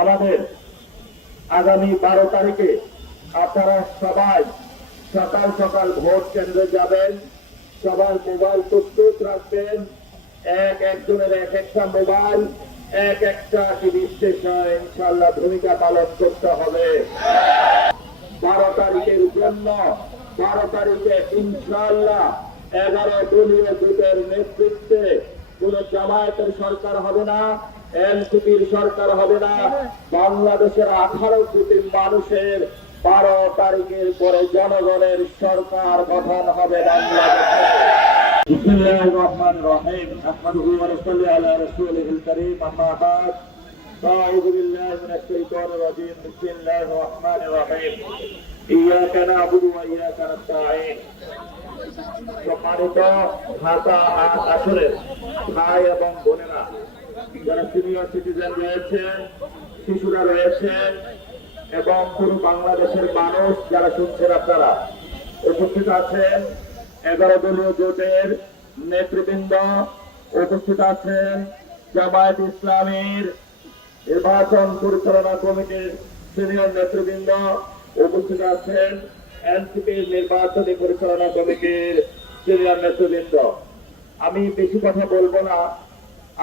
আমাদের আগামী 12 তারিখে আপনারা সবাই সকাল সকাল ভোট কেন্দ্রে যাবেন। সবার মোবাইল প্রস্তুত রাখবেন। একজনের একটা মোবাইল, একটা টিভি স্টেশন ইনশাআল্লাহ ভূমিকা পালন করতে হবে। 12 তারিখের জন্য 12 তারিখে ইনশাআল্লাহ 11 দলীয় জোটের নেতৃত্বে কোন জামায়াতের সরকার হবে না, এনসিপির সরকার হবে না। বাংলাদেশের 18 কোটি মানুষের 12 তারিখের পরে জনগণের সরকার গঠন হবে বাংলাদেশে। বিসমিল্লাহির রহমানির রহিম। আহমাদুহু ওয়া নুসাল্লি আলা রাসূলিহিল কারীম। আম্মা বা'দ। আউযু বিল্লাহি মিনাশ শাইতানির রাজীম। বিসমিল্লাহির রহমানির রহিম। ইয়াকা না'বুদু ওয়া ইয়াকা নাস্তাঈন। সম্মানিত ঢাকা 8 আসনের ভাই এবং বোনেরা, যারা সিনিয়র সিটিজেন রয়েছেন, শিশুরা রয়েছেন এবং পুরো বাংলাদেশের মানুষ যারা শুনছেন, আপনারা উপস্থিত আছেন। 11 দলীয় জোটের নেতৃবৃন্দ উপস্থিত আছেন। জামায়াত ইসলামীর নির্বাচন পরিচালনা কমিটির সিনিয়র নেতৃবৃন্দ উপস্থিত আছেন। এনসিপির নির্বাচনী পরিচালনা কমিটির সিনিয়র নেতৃবৃন্দ। আমি বেশি কথা বলবো না।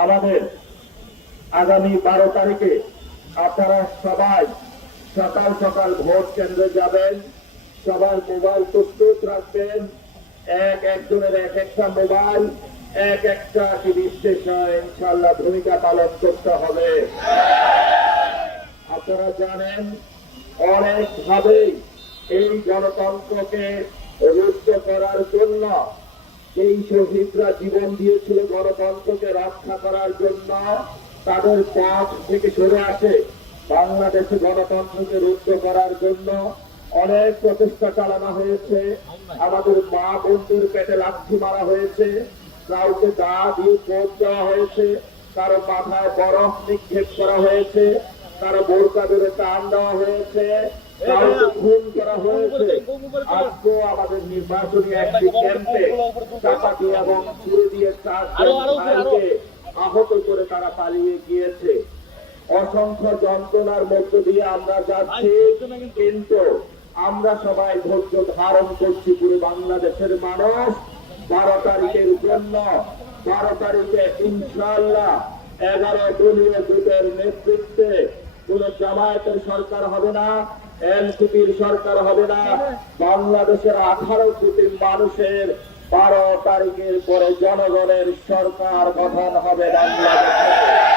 আমাদের আগামী 12 তারিখে আপনারা সবাই সকাল সকাল ভোট কেন্দ্রে যাবেন। সবার মোবাইল প্রস্তুত রাখবেন। একজনের একটা মোবাইল, একটা টিভি স্টেশন ইনশাআল্লাহ ভূমিকা পালন করতে হবে। আপনারা জানেন অনেকভাবেই এই গণতন্ত্রকে রুদ্ধ করার জন্য এই শহীদরা জীবন দিয়েছিল গণতন্ত্রকে রক্ষা করার জন্য, তাদের পথ থেকে সরে আসে বাংলাদেশে গণতন্ত্রকে রুদ্ধ করার জন্য অনেক প্রচেষ্টা চালানো হয়েছে। আমাদের মা বোনদের পেটে লাথি মারা হয়েছে, কাউকে দা দিয়ে কোপ দেওয়া হয়েছে, কারো মাথায় বরফ নিক্ষেপ করা হয়েছে, কারো বোরকা ধরে টান দেওয়া হয়েছে, কাউকে খুন করা হয়েছে। আজকেও আমাদের নির্বাচনী একটি ক্যাম্পে চাপাতি এবং ছুরি দিয়ে 4 ভাইকে আহত করে তারা পালিয়ে গিয়েছে। অসংখ্য যন্ত্রণার মধ্য দিয়ে আমরা যাচ্ছি, কিন্তু আমরা সবাই ধৈর্য ধারণ করছি। পুরো বাংলাদেশের মানুষ 12 তারিখের জন্য 12 তারিখে ইনশাআল্লাহ 11 দলীয় জোটের নেতৃত্বে কোন জামায়াতের সরকার হবে না, এনসিপির সরকার হবে না। বাংলাদেশের 18 কোটি মানুষের 12 তারিখের পরে জনগণের সরকার গঠন হবে বাংলাদেশে।